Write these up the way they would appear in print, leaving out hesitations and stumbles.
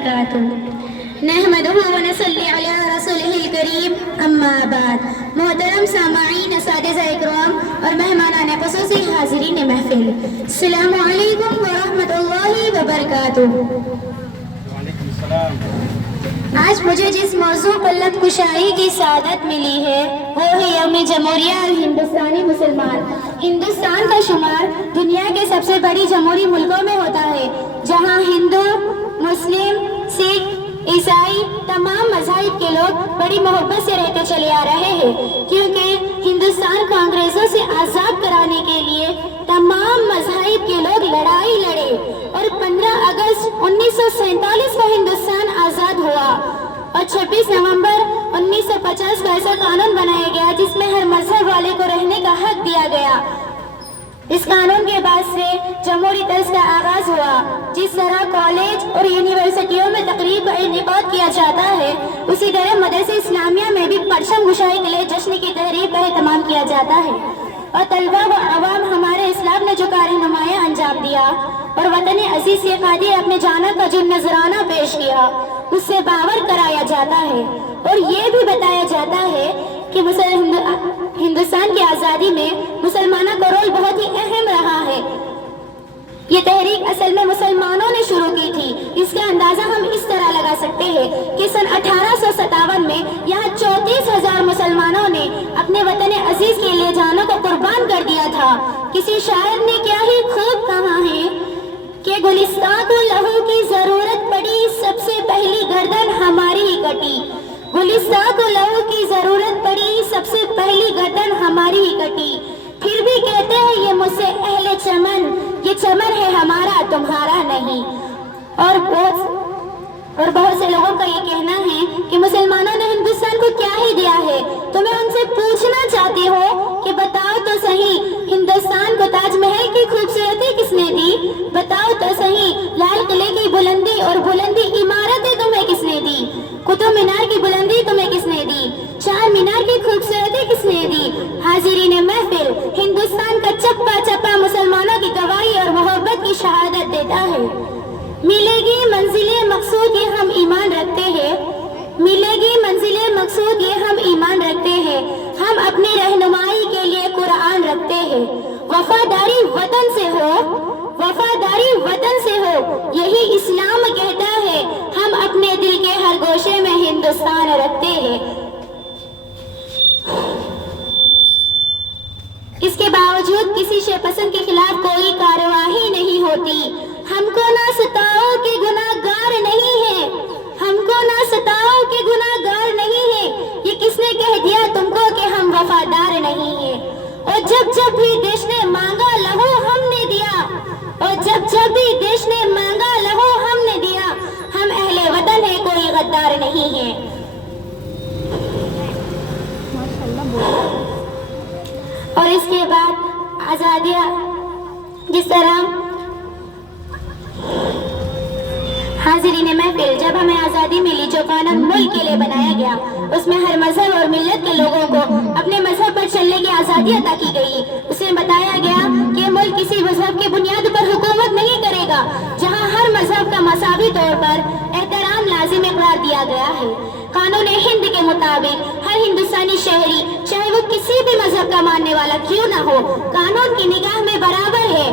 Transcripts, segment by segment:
وبرکاتہ نحمدہ ونصلی علی رسولہ الکریم اما بعد محترم سامعین اساتذہ اکرام اور مہمانان خصوصی حاضرین محفل السلام علیکم ورحمۃ اللہ وبرکاتہ۔ وعلیکم السلام۔ آج مجھے جس موضوع پر لب کشائی کی سعادت ملی ہے وہ ہے یوم جمہوریہ ہندوستانی مسلمان۔ ہندوستان کا شمار دنیا کے سب سے بڑی جمہوری ملکوں میں ہوتا ہے، جہاں ہندو، مسلم، سکھ، عیسائی تمام مذاہب کے لوگ بڑی محبت سے رہتے چلے آ رہے ہیں، کیونکہ ہندوستان کو انگریزوں سے آزاد کرانے کے لیے تمام مذاہب کے لوگ لڑائی لڑے اور 15 اگست 1947 کو ہندوستان آزاد ہوا اور 26 نومبر 1950 کو ایسا قانون بنایا گیا جس میں ہر مذہب والے کو رہنے کا حق دیا گیا۔ اس قانون کے بعد سے جمہوری طرز کا آغاز ہوا۔ جس طرح کالج اور یونیورسٹیوں میں تقریب کا انعقاد کیا جاتا ہے، اسی طرح مدرسہ اسلامیہ میں بھی پرچم گشائی کے لیے جشن کی تقریب کا اہتمام کیا جاتا ہے، اور طلبہ و عوام ہمارے اسلام نے جو کار نمایاں انجام دیا اور وطن عزیز کے خاطر اپنے جانوں کا جو نذرانہ پیش کیا، اس سے باور کرایا جاتا ہے اور یہ بھی بتایا جاتا ہے کہ ہندوستان کی آزادی میں مسلمانوں کا رول بہت ہی اہم رہا ہے۔ یہ تحریک اصل میں مسلمانوں نے شروع کی تھی۔ اس کا اندازہ ہم اس طرح لگا سکتے ہیں کہ سن 1857 میں یہاں 34,000 مسلمانوں نے اپنے وطن عزیز کے لیے جانوں کو قربان کر دیا تھا۔ کسی شاعر نے کیا ہی خوب کہا ہے کہ گلستان کو لہو کی ضرورت پڑی، سب سے پہلی گردن ہماری ہی کٹی۔ گلستان کو لہو کی ضرورت پڑی، سب سے پہلی گردن ہماری ہی کٹی۔ پھر بھی کہتے ہیں یہ مجھ سے اہل چمن، یہ چمن ہے ہمارا تمہارا نہیں۔ اور بہت سے لوگوں کا یہ کہنا ہے کہ مسلمانوں نے ہندوستان کو کیا ہی دیا ہے۔ تو میں ان سے پوچھنا چاہتی ہوں کہ بتاؤ تو صحیح، ہندوستان کو تاج محل کی خوبصورتی کس نے دی؟ بتاؤ تو صحیح، لال قلعے کی بلندی اور بلندی عمارتیں تمہیں کس نے دی؟ قطب مینار کی بلندی تمہیں کس نے دی؟ چار مینار کی خوبصورتی کس نے دی؟ حاضرین محفل، ہندوستان کا چپا چپا مسلمانوں کی گواہی اور محبت کی شہادت دیتا ہے۔ ملے گی منزل مقصود یہ ہم ایمان رکھتے ہیں، ملے گی منزل مقصود یہ ہم ایمان رکھتے ہیں، ہم اپنی رہنمائی کے لیے قرآن رکھتے ہیں۔ وفاداری وطن سے ہو، وفاداری وطن سے ہو، یہی اسلام کہتا ہے، ہم اپنے دل کے ہر گوشے میں ہندوستان رکھتے ہیں۔ اس کے باوجود کسی شے پسند کے خلاف کوئی کارروائی نہیں ہوتی۔ ہم کو نہ ستاؤ کہ گناہ گار نہیں ہے، ہم کو نہ ستاؤ کہ گناہ گار نہیں ہے، یہ کس نے کہہ دیا تم کو کہ ہم وفادار نہیں ہیں؟ اور جب جب بھی دیش نے مانگا لہو ہم نے دیا، اور جب جب بھی دیش نے مانگا لہو ہم نے دیا، ہم اہل وطن ہیں، کوئی غدار نہیں ہے۔ اور اس کے بعد آزادیاں، جس طرح حاضرین محفل، جب ہمیں آزادی ملی، جو قانون ملک کے لیے بنایا گیا، اس میں ہر مذہب اور ملت کے لوگوں کو اپنے مذہب پر چلنے کی آزادی عطا کی گئی۔ اس میں بتایا گیا کہ ملک کسی مذہب کی بنیاد پر حکومت نہیں کرے گا، جہاں ہر مذہب کا مساوی طور پر احترام لازم قرار دیا گیا ہے۔ قانون ہند کے مطابق ہر ہندوستانی شہری، چاہے وہ کسی بھی مذہب کا ماننے والا کیوں نہ ہو، قانون کی نگاہ میں برابر ہے،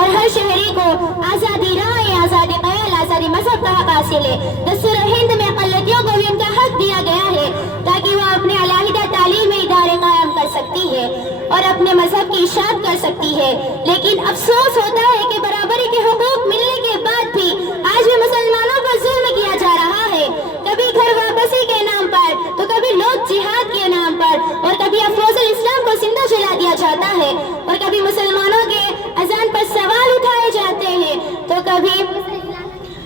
اور ہر شہری کو آزادی رائے، آزادی خیال، آزادی مذہب کا حق حاصل ہے۔ دستور ہند میں اقلیتوں کو بھی ان کا حق دیا گیا ہے تاکہ وہ اپنے علیحدہ تعلیمی ادارے قائم کر سکتی ہے اور اپنے مذہب کی اشاعت کر سکتی ہے۔ لیکن افسوس ہوتا ہے کہ برابری کے حقوق ملنے کے بعد بھی آج بھی مسلمانوں پر ظلم کیا جا رہا ہے، کبھی گھر واپسی کے نام پر، تو کبھی لوگ جہاد کے نام پر، اور کبھی افروز الاسلام کو زندہ جلا دیا جاتا ہے، اور کبھی مسلمانوں کے اذان پر سوال اٹھائے جاتے ہیں، تو کبھی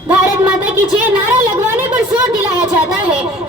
بھارت ماتا کی جے نعرہ